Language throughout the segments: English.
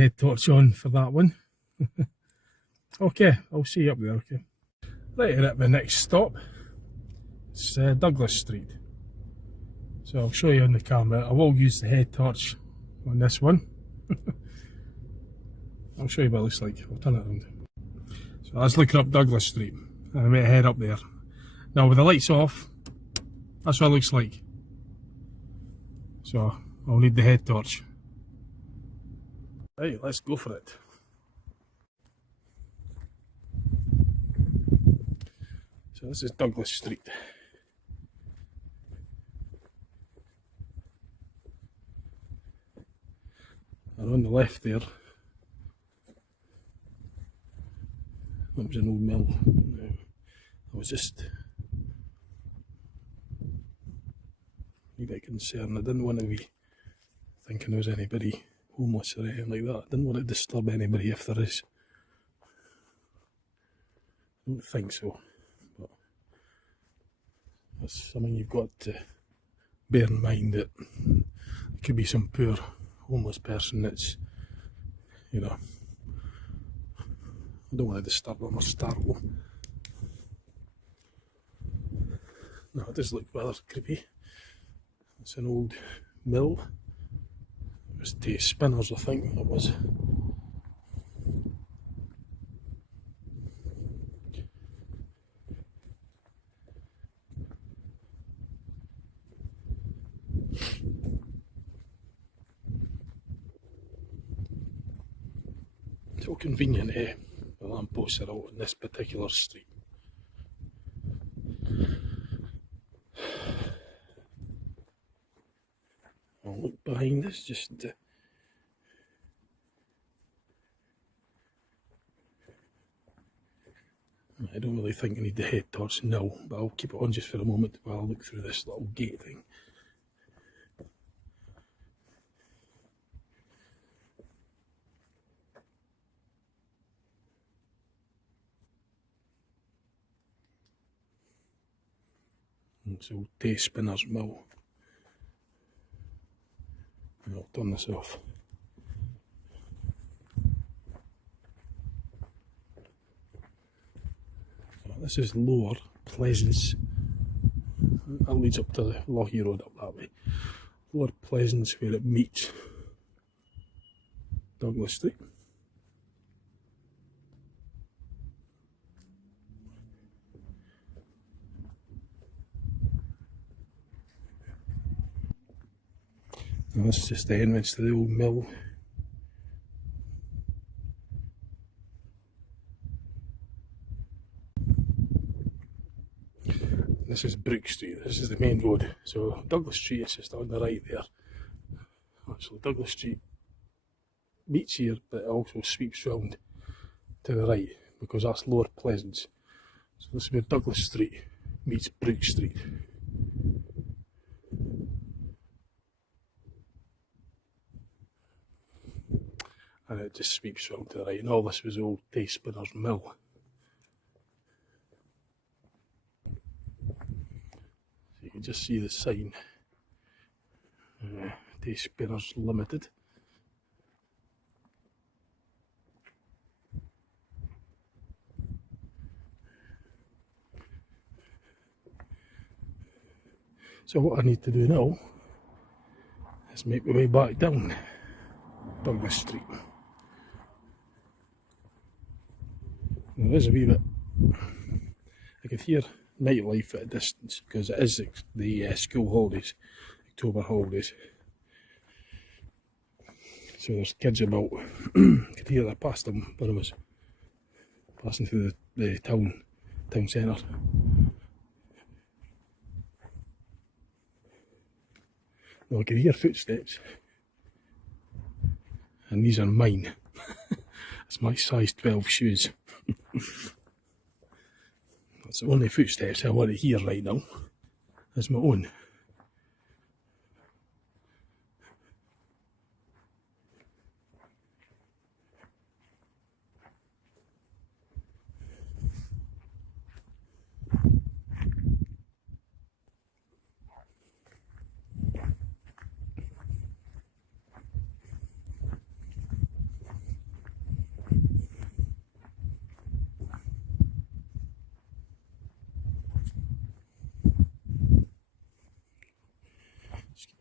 Head torch on for that one. Okay, I'll see you up there, okay. Right, at my next stop, it's Douglas Street. So I'll show you on the camera. I will use the head torch on this one. I'll show you what it looks like. I'll turn it around. So I was looking up Douglas Street and I made a head up there. Now with the lights off, that's what it looks like. So I'll need the head torch. Right, let's go for it. So this is Douglas Street. And on the left there, that was an old mill. I was just a bit concerned. I didn't want to be thinking there was anybody homeless or anything like that. I didn't want to disturb anybody if there is. I don't think so, but that's something you've got to bear in mind, that there could be some poor homeless person that's, you know, I don't want to disturb them or startle them. No, it does look rather creepy. It's an old mill. It was to spinners, I think it was. It's all convenient, eh? The lampposts are out on this particular street. I'll look behind us just I don't really think I need the head torch now, but I'll keep it on just for a moment while I look through this little gate thing. It's old Day Spinner's Mill. I'll turn this off. This is Lower Pleasance. That leads up to the Lochie Road up that way. Lower Pleasance, where it meets Douglas Street. Now this is just the entrance to the old mill. This is Brook Street, this is the main road. So Douglas Street is just on the right there. Actually Douglas Street meets here, but it also sweeps round to the right because that's Lower Pleasance. So this is where Douglas Street meets Brook Street. And it just sweeps round to the right, and all this was old Day Spinner's Mill. So you can just see the sign, Day Spinners Limited. So what I need to do now is make my way back down Douglas Street. There is a wee bit, I could hear nightlife at a distance because it is the school holidays, October holidays. So there's kids about. I could hear that past them when I was passing through the town centre. Now I could hear footsteps, and these are mine. It's my size 12 shoes. That's the only footsteps I want to hear right now, is my own.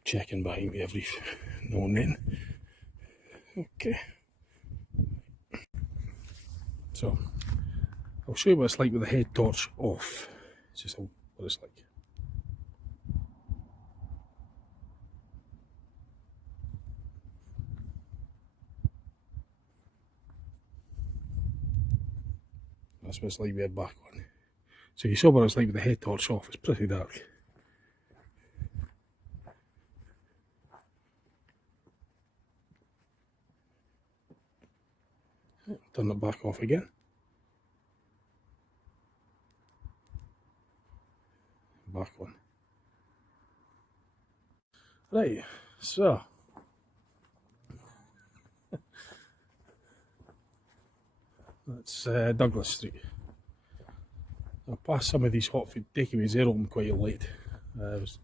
Checking behind me every now and then. Okay. So, I'll show you what it's like with the head torch off. It's just what it's like. That's what it's like with it back on. So you saw what it's like with the head torch off. It's pretty dark. Turn it back off again. Back on. Right, so that's Douglas Street. I passed some of these hot food takeaways, they're open quite late. It was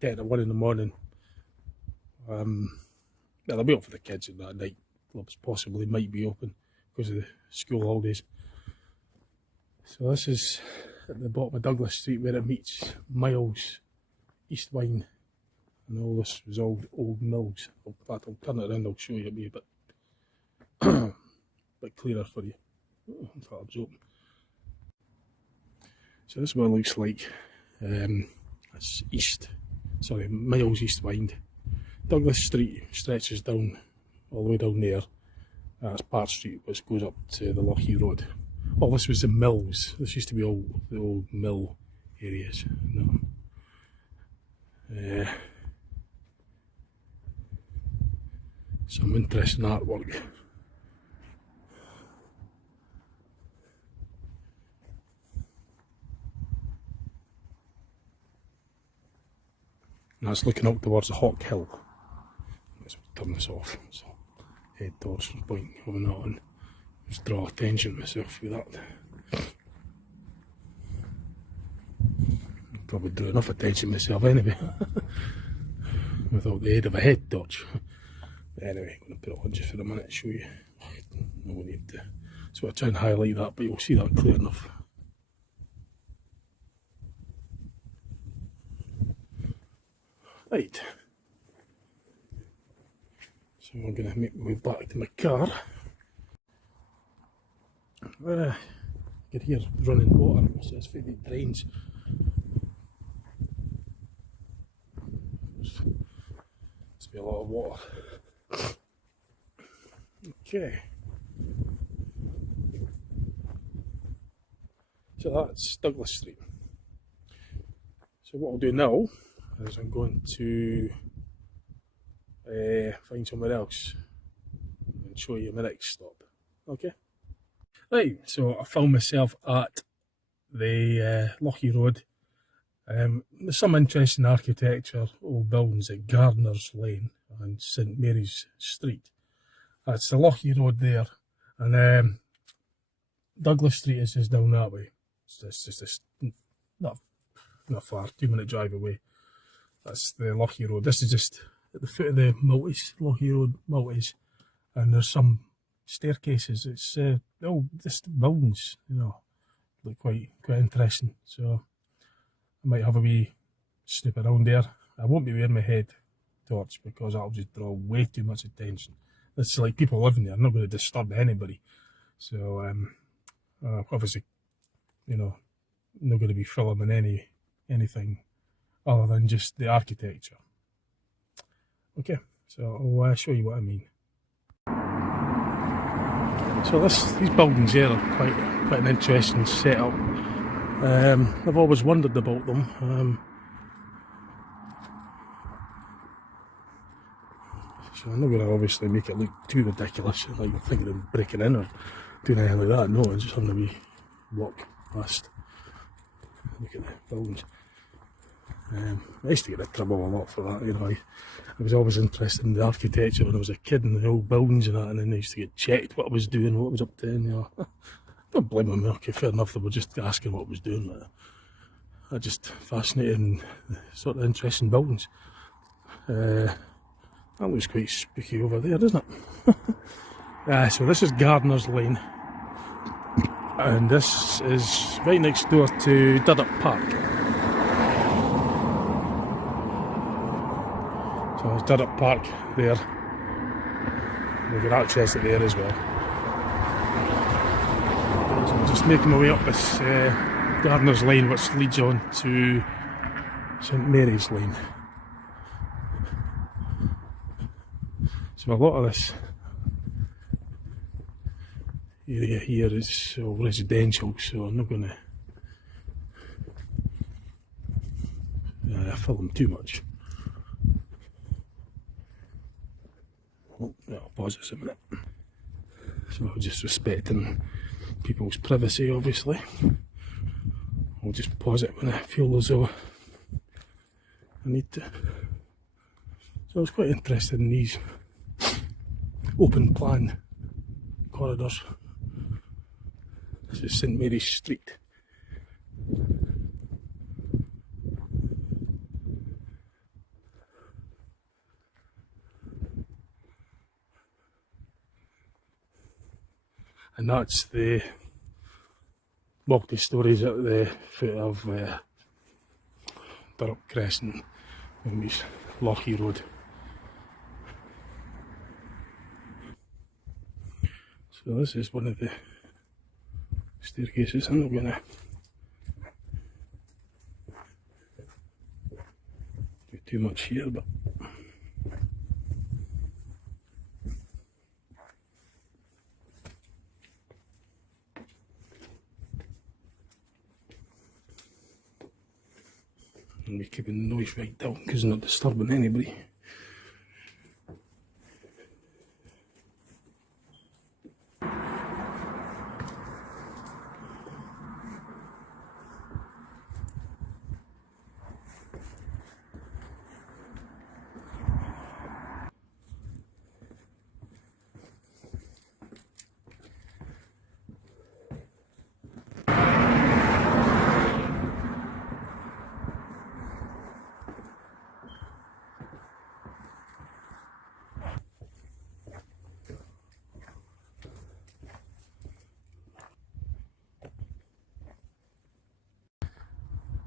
10 to 1 in the morning. Yeah, they'll be up for the kids at that night. Clubs possibly might be open because of the school holidays. So this is at the bottom of Douglas Street where it meets Miles, East Wine, and all this was old mills. In fact, I'll turn it around, I'll show you, it'll be a bit clearer for you. Oh, I thought it was open. So this is what it looks like. That's Miles East Wine. Douglas Street stretches down all the way down there. That's Park Street, which goes up to the Lochie Road. Oh, this was the mills. This used to be all the old mill areas. No. Some interesting artwork. And that's looking up towards the Hawk Hill. Let's turn this off. So, head torch is pointing on. Just draw attention myself with that. Probably drew enough attention myself anyway. Without the aid of a head torch. But anyway, I'm going to put it on just for a minute to show you. No need to. So I'll try and highlight that, but you'll see that clear enough. Right. So I'm going to make my way back to my car. You can hear running water, so it's for the drains. Must be a lot of water. Okay. So that's Douglas Street. So what I'll do now is I'm going to find somewhere else and show you my next stop. Okay. Right, so I found myself at the Lochie Road. There's some interesting architecture, old buildings at Gardiner's Lane and St Mary's Street. That's the Lochie Road there, and Douglas Street is just down that way. It's just not far, 2-minute drive away. That's the Lochie Road. This is just at the foot of the Maltese, Lochie Road Maltese, and there's some staircases. It's all just buildings, you know, look quite interesting. So I might have a wee snoop around there. I won't be wearing my head torch because that'll just draw way too much attention. It's like people living there. I'm not going to disturb anybody. So obviously, you know, I'm not going to be filming anything other than just the architecture. Okay, so I'll show you what I mean. So these buildings here are quite an interesting setup. I've always wondered about them. So I'm not going to obviously make it look too ridiculous, like you're thinking of breaking in or doing anything like that. No, I'm just having a wee walk past. Look at the buildings. I used to get in trouble a lot for that, you know. I was always interested in the architecture when I was a kid and the old buildings and that, and then I used to get checked what I was doing, what I was up to, and, you know. Don't blame them, okay, fair enough, they were just asking what I was doing, but I just fascinated in the sort of interesting buildings. That looks quite spooky over there, doesn't it? So this is Gardiner's Lane, and this is right next door to Dundee Park. So there's Dundee Park there. We can access it there as well. So I'm just making my way up this Gardiner's Lane, which leads on to St Mary's Lane. So a lot of this area here is all residential, so I'm not going to film too much. Oh, I'll pause this a minute. So just respecting people's privacy, obviously. I'll just pause it when I feel as though I need to. So I was quite interested in these open plan corridors. This is St Mary's Street. And that's the multi-stories at the foot of Durrup Crescent, and this Lochie Road. So this is one of the staircases. I'm not going to do too much here, but I'll be keeping the noise right down because I'm not disturbing anybody.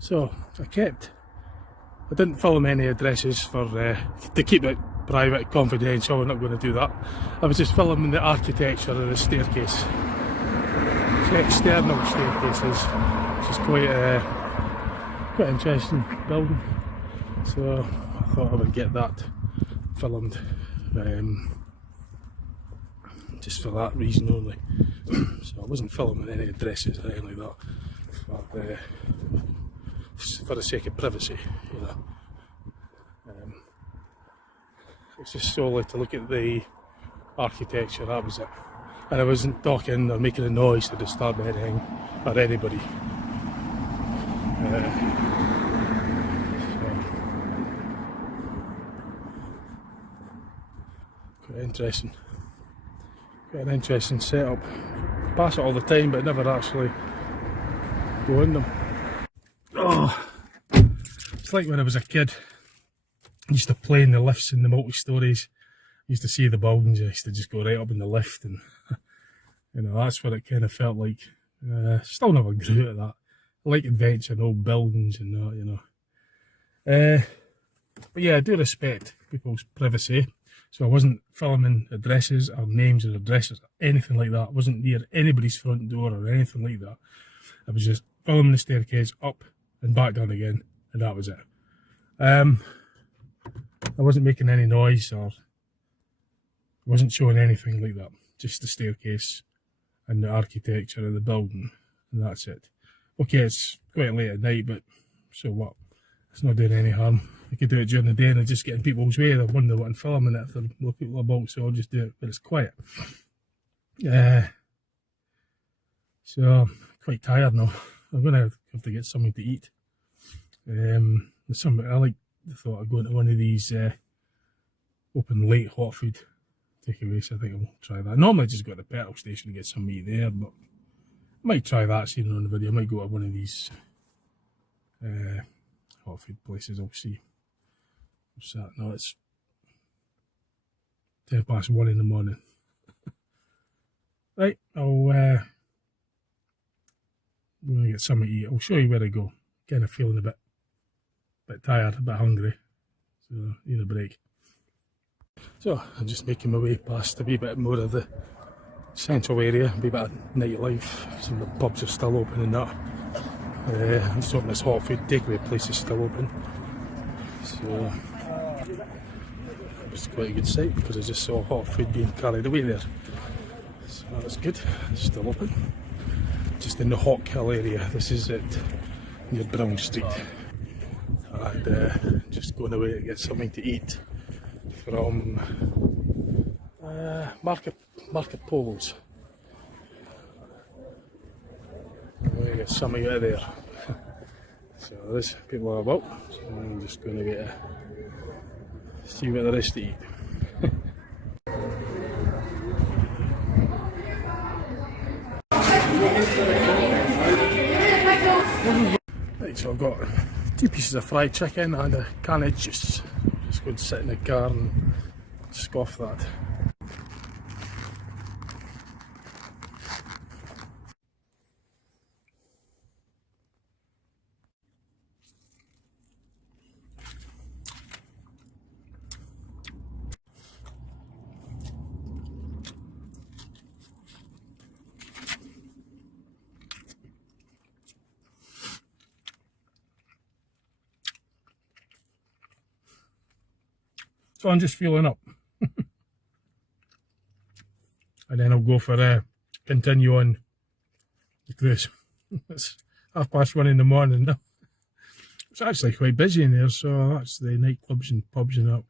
So I didn't film any addresses for to keep it private, confidential. I'm not going to do that. I was just filming the architecture of the staircase. It's the external staircases, which is quite interesting building. So I thought I would get that filmed, just for that reason only. So I wasn't filming any addresses or anything like that for the sake of privacy, you know. It's just solely to look at the architecture, that was it. And I wasn't talking or making a noise to disturb anything or anybody. Quite interesting. Quite an interesting setup. Pass it all the time, but never actually go in them. Oh, it's like when I was a kid. I used to play in the lifts in the multi-stories. I used to see the buildings. I used to just go right up in the lift, and you know, that's what it kind of felt like. Still never grew at that. I like adventure and old buildings and that, you know. But yeah, I do respect people's privacy. So I wasn't filming addresses or names or addresses or anything like that. I wasn't near anybody's front door or anything like that. I was just filming the staircase up and back down again, and that was it. I wasn't making any noise or wasn't showing anything like that. Just the staircase and the architecture of the building, and that's it. Okay, it's quite late at night, but so what? It's not doing any harm. I could do it during the day and I just get in people's way. They wonder what I'm filming if there are more people about, so I'll just do it, but it's quiet. So I'm quite tired now. I'm gonna have to get something to eat. There's something I thought I'd go into one of these open late hot food takeaways. I think I'll try that. Normally I just go to the petrol station and get some meat there, but I might try that, seeing on the video. I might go to one of these hot food places. I'll see. What's that? No, it's 1:10 in the morning. Right, I'm going to get something to eat. I'll show you where I go. Kind of feeling a bit tired, a bit hungry. So, need a break. So, I'm just making my way past a wee bit more of the central area, a wee bit of nightlife. Some of the pubs are still open and that. I'm just hoping this hot food takeaway place is still open. So, it was quite a good sight because I just saw hot food being carried away there. So that's good, it's still open. Just in the Hawk Hill area, this is it, near Brown Street. And just going away to get something to eat from Market Polos. I'm going to get something out of there. So there's people are about, so I'm just going to see what there is to eat. Right, so I've got 2 pieces of fried chicken and a can of juice. Just going to sit in the car and scoff that. So I'm just feeling up. And then I'll go for continue on the cruise. It's 1:30 in the morning now. It's actually quite busy in there, so that's the nightclubs and pubs and that.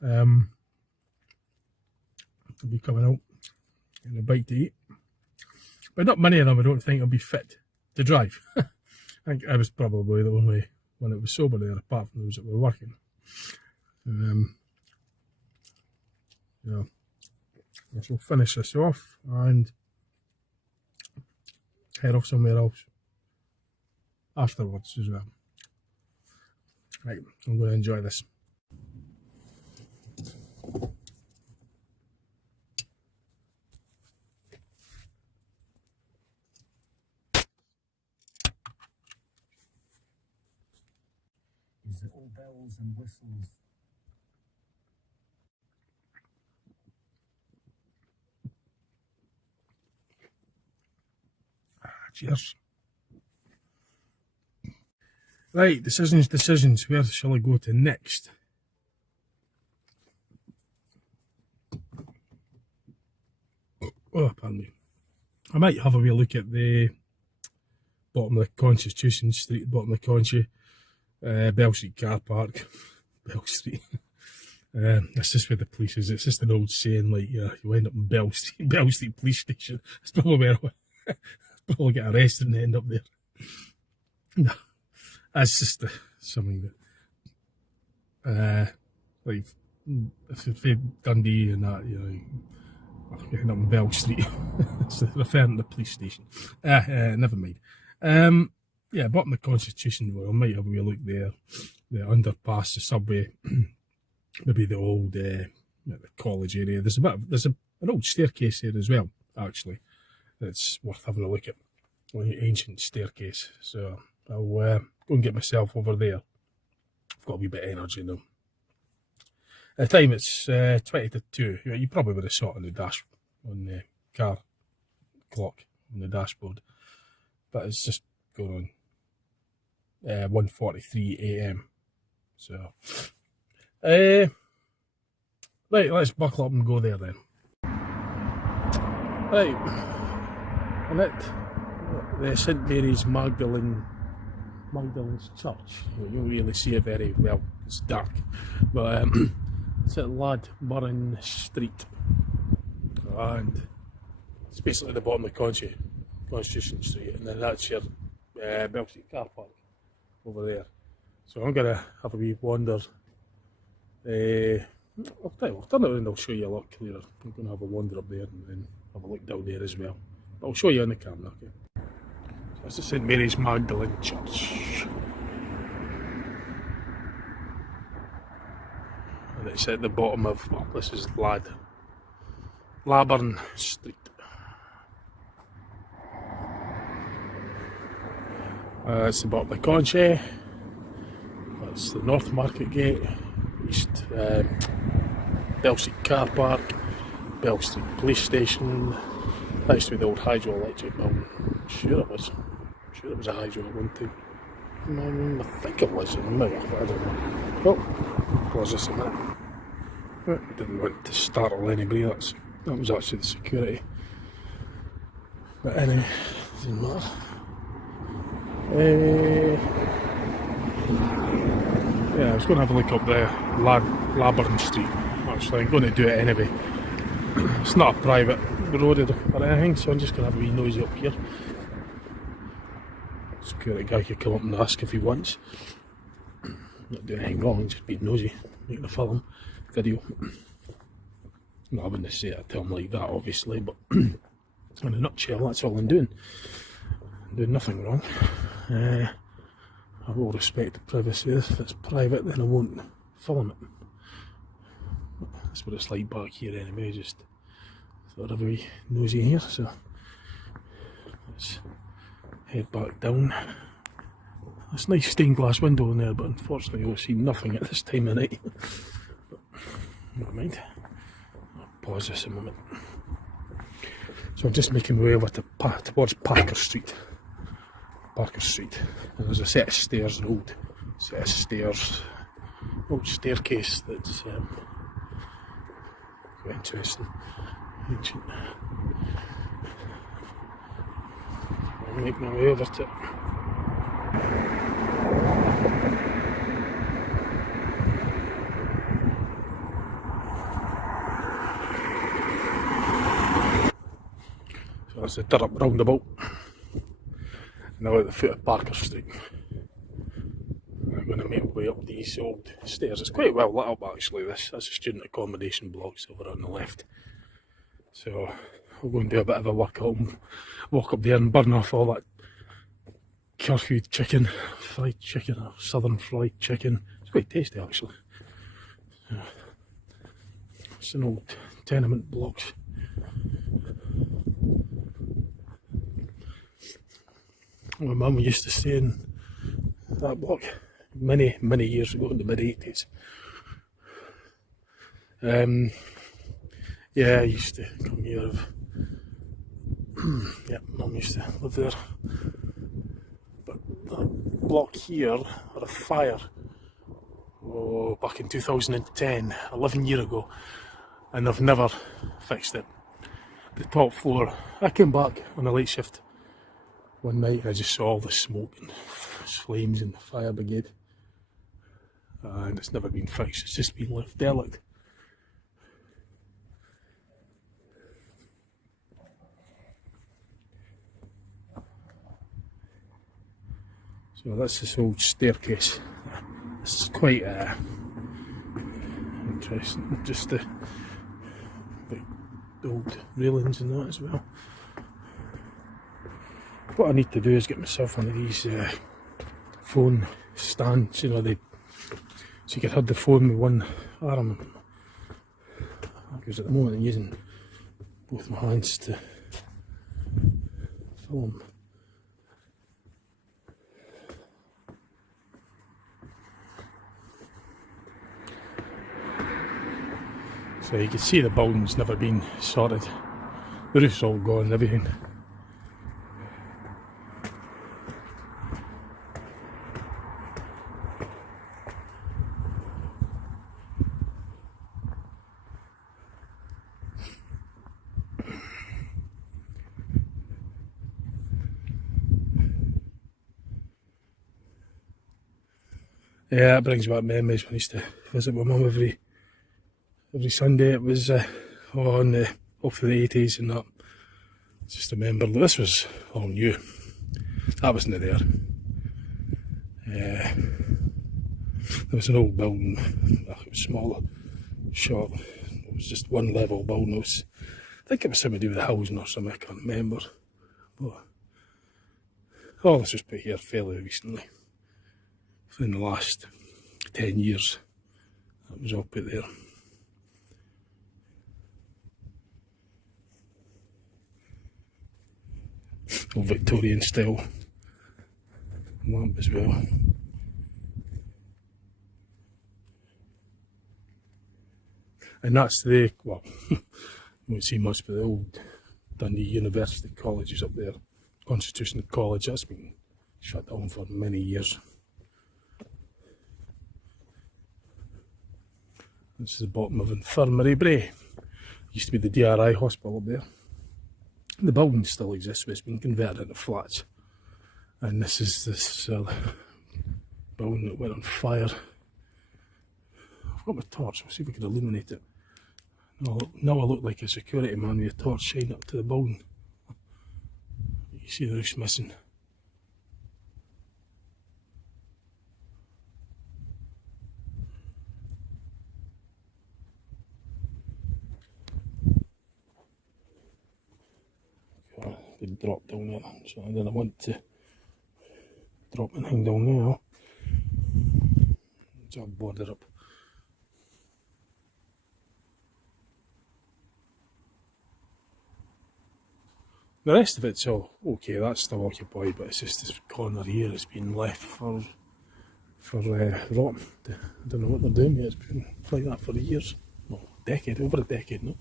I'll be coming out, getting a bite to eat. But not many of them I don't think will be fit to drive. I think I was probably the only one that was sober there, apart from those that were working. Yeah, I shall finish this off and head off somewhere else afterwards as well. Right, I'm going to enjoy this. Is it all bells and whistles? Cheers. Right, decisions. Where shall I go to next? Oh, pardon me. I might have a wee look at the bottom of the Constitution Street, bottom of the Conchi. Bell Street car park. Bell Street. That's just where the police is. It's just an old saying, like, you end up in Bell Street, Bell Street police station. That's probably where I'll probably get arrested and end up there. No, that's just something that, like, if you're Dundee and that, you know, you end up in Bell Street. It's referring to the police station. Never mind. Yeah, bottom of the Constitution, well, I might have a wee look there. The underpass, the subway, maybe the old the college area. There's an old staircase there as well, actually. That's worth having a look at. An ancient staircase. So I'll go and get myself over there. I've got a wee bit of energy now. At the time it's 20 to 2. You probably would have saw it on the dash, on the car clock on the dashboard. But it's just going on 1:43 AM. So right, let's buckle up and go there then. Right, and the St Mary's Magdalene's Church. You don't really see it very well, it's dark, but it's at Ladburn Street, and it's basically the bottom of Constitution Street, and then that's your Bell Street car park over there. So I'm gonna have a wee wander. I'll turn it around and I'll show you a lot clearer. I'm gonna have a wander up there and then have a look down there as well. But I'll show you on the camera, okay? So that's the St Mary's Magdalene Church. And it's at the bottom of, well, this is Ladburn Street. That's the bottom of Conche. That's the North Market Gate, East Bell Street car park, Bell Street police station. That used to be the old hydroelectric building. Sure it was. Sure it was a hydro at one time. I think it was, maybe, I don't know. Oh, pause this a minute. Didn't want to startle anybody, that was actually the security. But anyway, doesn't matter. Yeah, I was going to have a look up there, Ladburn Street. Actually, I'm going to do it anyway. It's not a private road or anything, so I'm just going to have a wee nosy up here. Security guy could come up and ask if he wants. Not doing anything wrong, just being nosy, making a film, video. No, I wouldn't say it to him like that, obviously, but in a nutshell, that's all I'm doing. I'm doing nothing wrong. I will respect the privacy. If it's private, then I won't film it. That's what it's like back here anyway, just thought I'd be nosy here, so let's head back down. There's a nice stained glass window in there, but unfortunately you'll see nothing at this time of night. But never mind. I'll pause this a moment. So I'm just making my way over towards Parker Street. And there's a set of stairs, an old set of stairs, old staircase that's quite interesting, ancient. I'll make my way over to it. So that's the Durrup roundabout. Now at the foot of Parker Street. I'm going to make my way up these old stairs. It's quite well lit up actually, this. That's a student accommodation blocks over on the left. So I'll go and do a bit of a workout and walk up there and burn off all that curfew chicken, fried chicken, or southern fried chicken. It's quite tasty actually. So, it's an old tenement blocks. My mum used to stay in that block many years ago, in the mid-80s. Yeah, I used to come here. Yeah, mum used to live there. But that block here had a fire back in 2010, 11 years ago, and they've never fixed it. The top floor, I came back on a late shift one night and I just saw all the smoke and flames and the fire brigade. and it's never been fixed, it's just been left derelict. So that's this old staircase. This is quite interesting, just the old railings and that as well. What I need to do is get myself one of these phone stands, you know, so you can hold the phone with one arm, because at the moment I'm using both my hands to film. So you can see the building's never been sorted. The roof's all gone and everything. Yeah, it brings back memories when I used to visit my mum every Sunday. It was on the up to the 80s and that. Just remember, this was all new. That wasn't there. There was an old building. It was smaller, short. It was just one level building. I think it was something to do with the housing or something. I can't remember. But all this was put here fairly recently. In the last 10 years, that was all put there. Old Victorian style lamp as well. And that's the, well, you won't see much, but the old Dundee University College is up there. Constitution College, that's been shut down for many years. This is the bottom of Infirmary Bray. Used to be the DRI hospital up there. The building still exists, but it's been converted into flats. And this is this building that went on fire. I've got my torch, I'll see if we can illuminate it. Now I look like a security man with a torch shining up to the building. You see the roof's missing. Could drop down there, so I didn't want to drop anything down there. So I'll board it up. The rest of it's all okay, that's still occupied, but it's just this corner here has been left for rot. I don't know what they're doing yet, it's been like that for years. Well, over a decade now.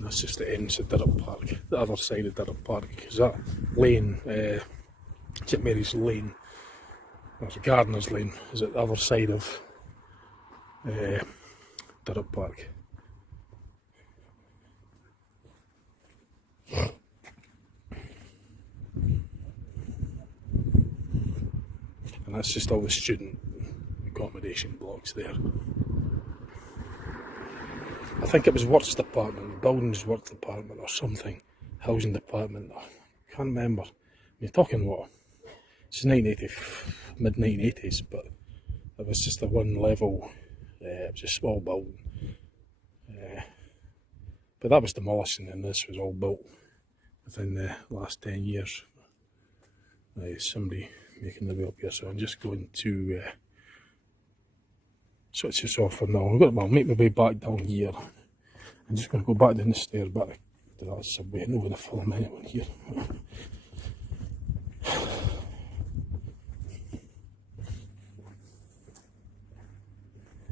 That's just the ends of Durham Park, the other side of Durham Park, because that lane, St Mary's Lane, or Gardener's Lane, is at the other side of Durham Park. And that's just all the student accommodation blocks there. I think it was Works Department, Buildings Works Department or something, Housing Department, I can't remember. You're talking what, it's 1980, mid-1980s, but it was just a one level, it was a small building. But that was demolished and this was all built within the last 10 years. Somebody making the way up here, so I'm just going to switch this off for now. I'll make my way back down here. I'm just going to go back down the stairs back to that subway. I'm not going to film anyone here.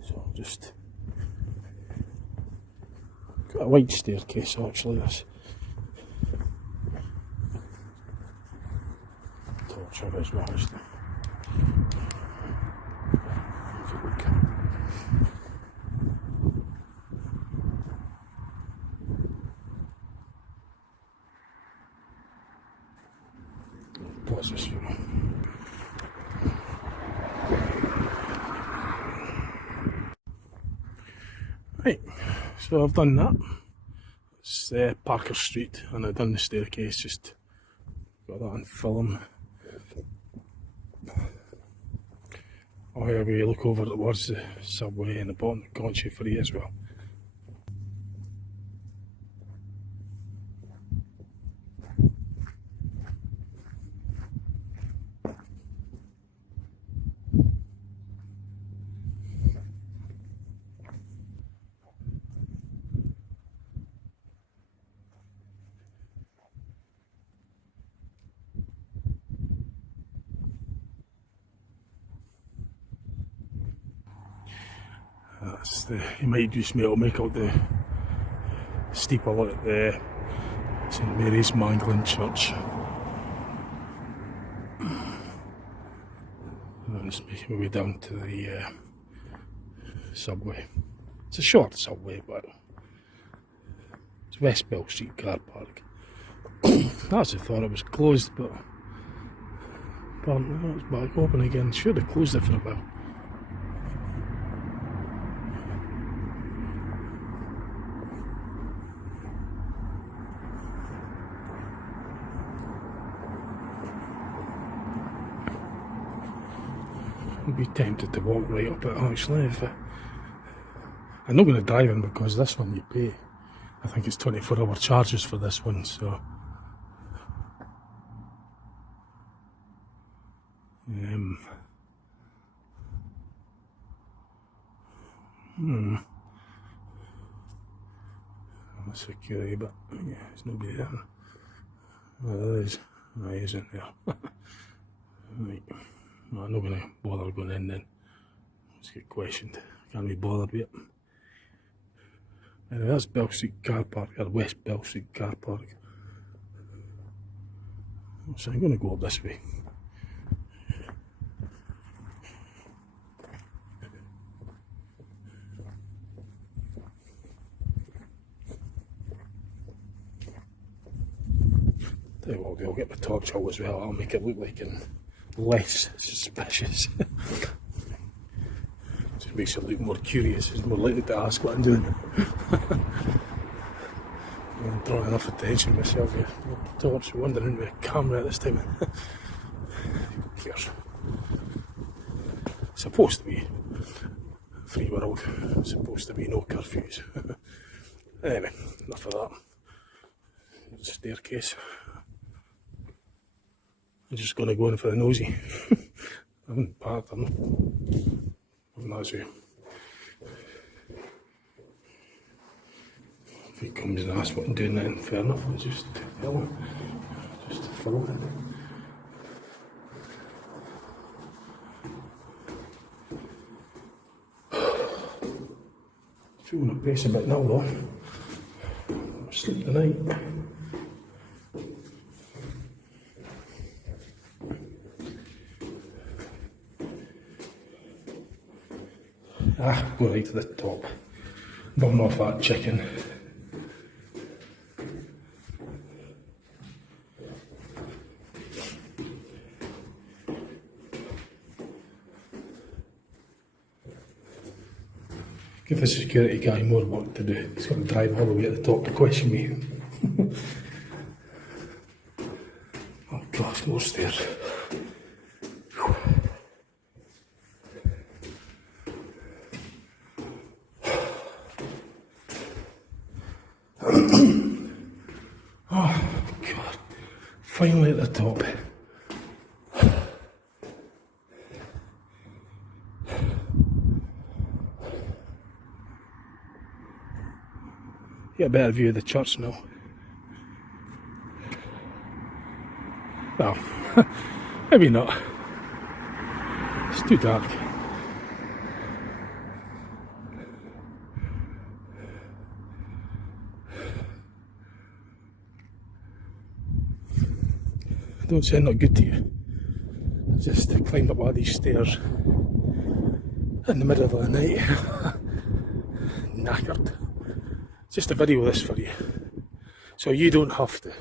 So I'll just got a wide staircase actually. This torch of it as well. Pause this, you know. So I've done that. It's Parker Street, and I've done the staircase, just got that on film. Oh, here we look over towards the subway and the bottom of Concha Free as well. That's you might just make out the steeple at the St Mary's Magdalene Church. I'm just making my way down to the subway. It's a short subway, but it's West Bell Street car park. I actually thought it was closed, but apparently it's back open again. Should have closed it for a while. I'd be tempted to walk right up it actually. I'm not going to drive in because this one you pay. I think it's 24-hour charges for this one, so security, but yeah, there's nobody there. Well, there is. No, he isn't there. Right. No, I'm not going to bother going in then. Let's get questioned. Can't be bothered with it. Anyway, that's Bell Street car park, or West Bell Street car park. So I'm going to go up this way. Tell you what, I'll get my torch out as well. I'll make it look like I'm less suspicious. Just makes it look more curious. It's more likely to ask what I'm doing. I'm drawing enough attention myself here. Torch wandering with a camera at this time. Who cares? It's supposed to be a free world. It's supposed to be no curfews. Anyway, enough of that. There's a staircase. I'm just going to go in for a nosy. I haven't parked, I'm not sure. If he comes and asks what I'm doing, then fair enough, I'll just tell him. Just follow him. Feeling the pace a bit now though. I'll sleep tonight. Go right to the top. Burn off that chicken. Give the security guy more work to do. He's got to drive all the way to the top to question me. Oh gosh, more stairs. Oh God, finally at the top. Get a better view of the church now. Well, maybe not. It's too dark. Don't sound not good to you. I just climbed up all these stairs in the middle of the night. Knackered. Just a video of this for you, so you don't have to.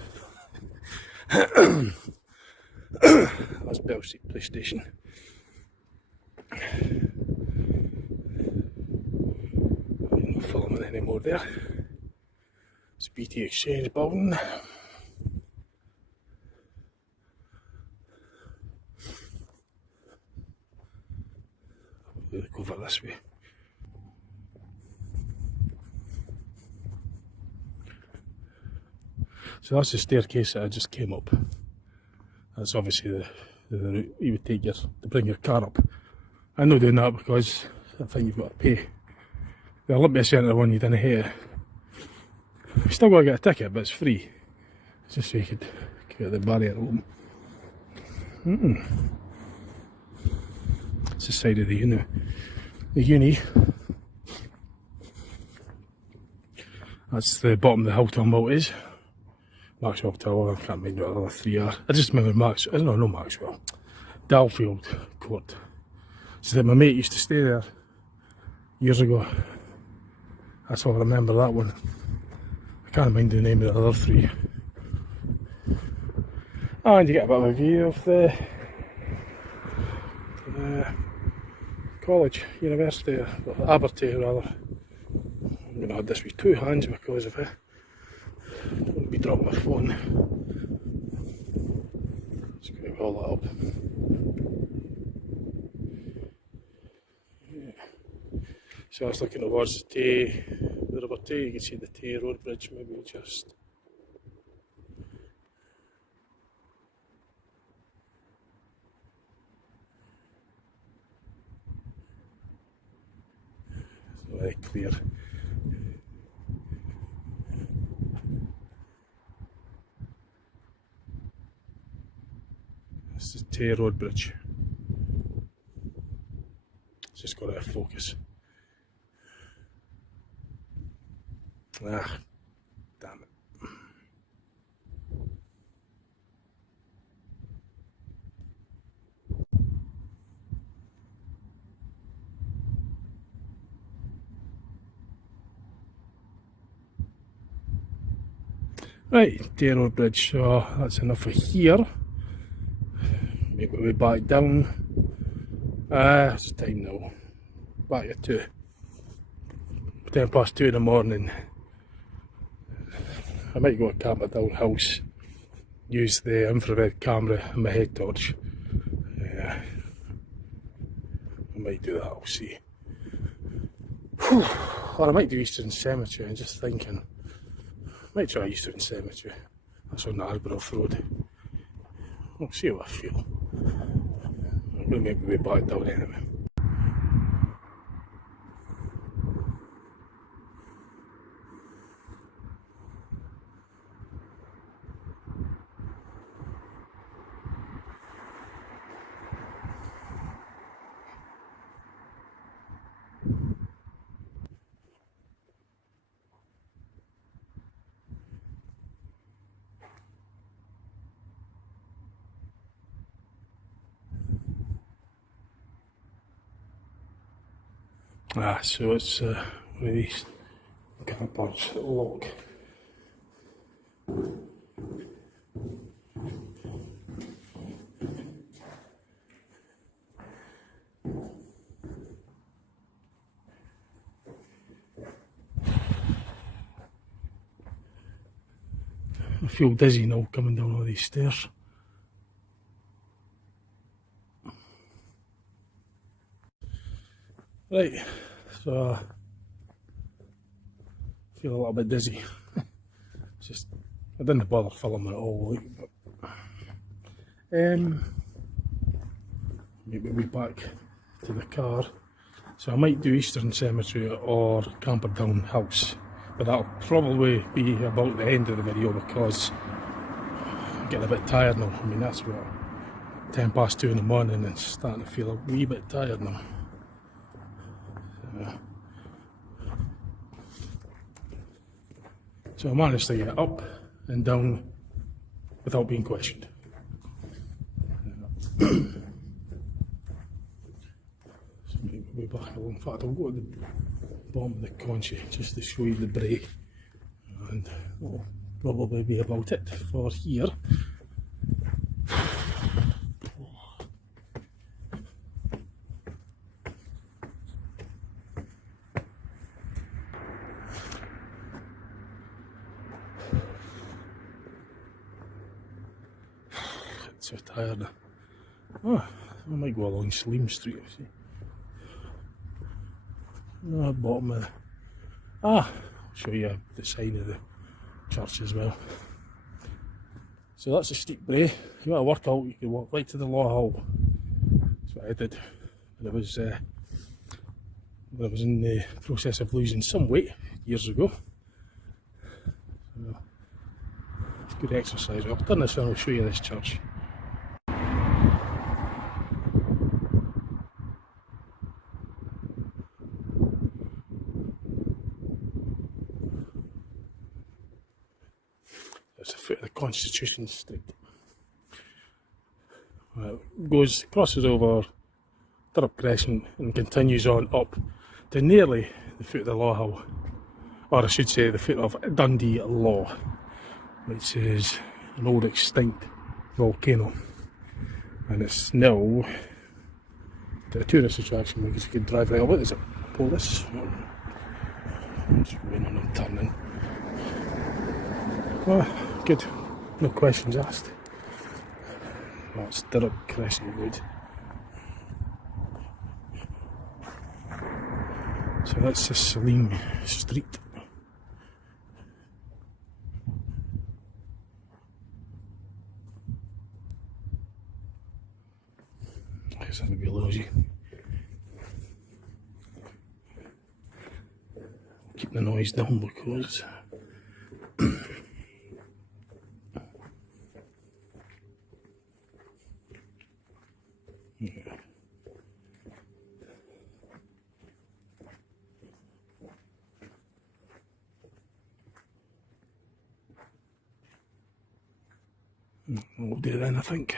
That's Bell Street Police Station. No filming anymore there. It's BT Exchange building. We'll go over this way. So that's the staircase that I just came up. That's obviously the route you would take to bring your car up. I'm not doing that because I think you've got to pay. The Olympia Centre one you didn't hate. You still got to get a ticket, but it's free. It's just so you could get the barrier open. It's the side of the uni. That's the bottom of the hill to Maltese. Maxwell Tower, I can't remember what the other three are. I just remember Maxwell, no Maxwell. Dalfield Court. So that my mate used to stay there years ago. That's all I remember, that one. I can't remember the name of the other three. And you get a bit of a view of the college, university, Abertay rather. I'm going to have this with two hands because of it. I don't want to be dropping my phone. Just going to roll that up. Yeah. So I was looking towards the Tay, the River Tay. You can see the Tay Road Bridge, maybe just. It's not very clear. This is the Tay Road Bridge. It's just got out of focus. Ah, damn it. Right, Tay Road Bridge, so that's enough for here. Make my way back down. It's time now. Back at 2. 2:10 in the morning. I might go to Camcorder house, use the infrared camera and my head torch. Yeah, I might do that, I'll see. Whew. Or I might do Eastern Cemetery, I'm just thinking. I might try Eastern Cemetery. That's on the Arborough Road. I'll see how I feel. I'm going to make my way back down anyway. So it's one of these car parks that lock. I feel dizzy now coming down all these stairs. Right, so I feel a little bit dizzy. It's just, I didn't bother filming at all, like, but make my way back to the car. So I might do Eastern Cemetery or Camperdown House, but that'll probably be about the end of the video because I'm getting a bit tired now. I mean, that's what, 2:10 in the morning and starting to feel a wee bit tired now. So I managed to get up and down without being questioned. So make my way back along. In fact, I'll go to the bottom of the concha just to show you the brae, and that'll probably be about it for here. so tired. Oh, I might go along Slim Street, I see. No, bottom of the... I'll show you the sign of the church as well. So that's a steep brae. You want to work out, you can walk right to the Law Hall. That's what I did when I was in the process of losing some weight years ago. So, it's good exercise. I've done this and I'll show you this church. That's the foot of the Constitution Street. Crosses over Thurrock Crescent and continues on up to nearly the foot of the Law Hill, or I should say the foot of Dundee Law, which is an old extinct volcano, and it's now a tourist attraction because you can drive right up it. Is it Polis? It's raining and turning. Well, good, no questions asked. That's Thurrock Crescent Road. So that's the Salim Street. There's a below you. Keep the noise down because we'll do then, I think.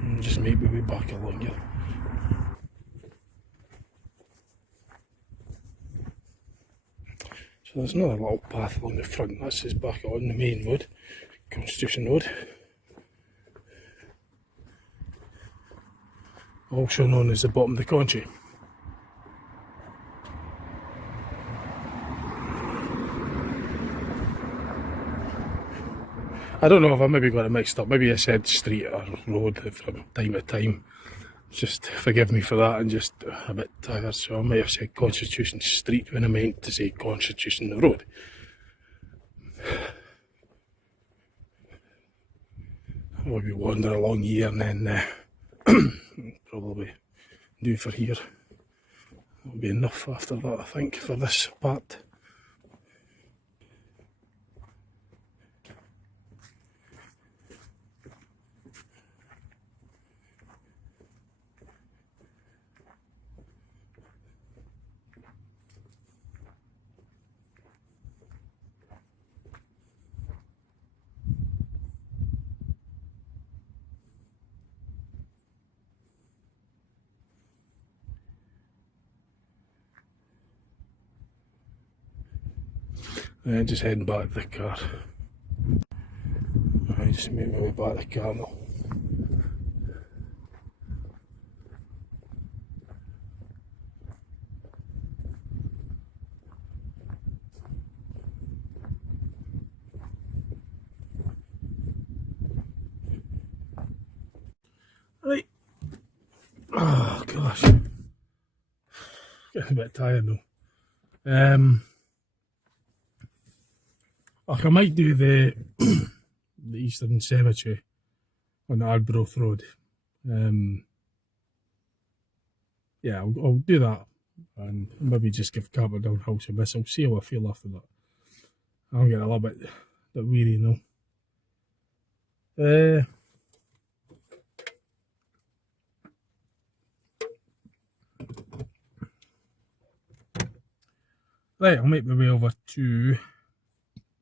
And just make my way back along here. So there's another little path along the front. This is back on the main road, Constitution Road. Also known as the bottom of the country. I don't know if I maybe got it mixed up. Maybe I said street or road from time to time. Just forgive me for that, and just a bit tired. So I might have said Constitution Street when I meant to say Constitution Road. I'll be wandering along here and then probably do for here. That'll be enough after that, I think, for this part. Just heading back to the car. I just made my way back to the car now. Right. Oh gosh. Getting a bit tired though. I might do the Eastern Cemetery on the Arbroath Road. Yeah, I'll do that, and maybe just give Camperdown House a miss. I'll see how I feel after that. I'm getting a little bit weary now. Right, I'll make my way over to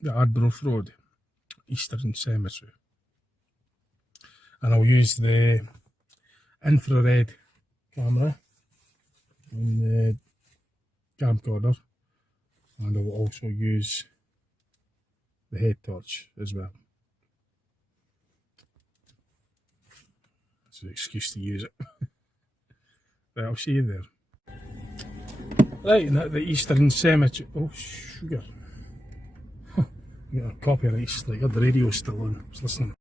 the Arbroath Road, Eastern Cemetery, and I'll use the infrared camera on the camcorder, and I will also use the head torch as well. It's an excuse to use it. Right, I'll see you there. Right, and at the Eastern Cemetery. Oh, sugar. You got a copyright strike. The radio's still on. I was listening.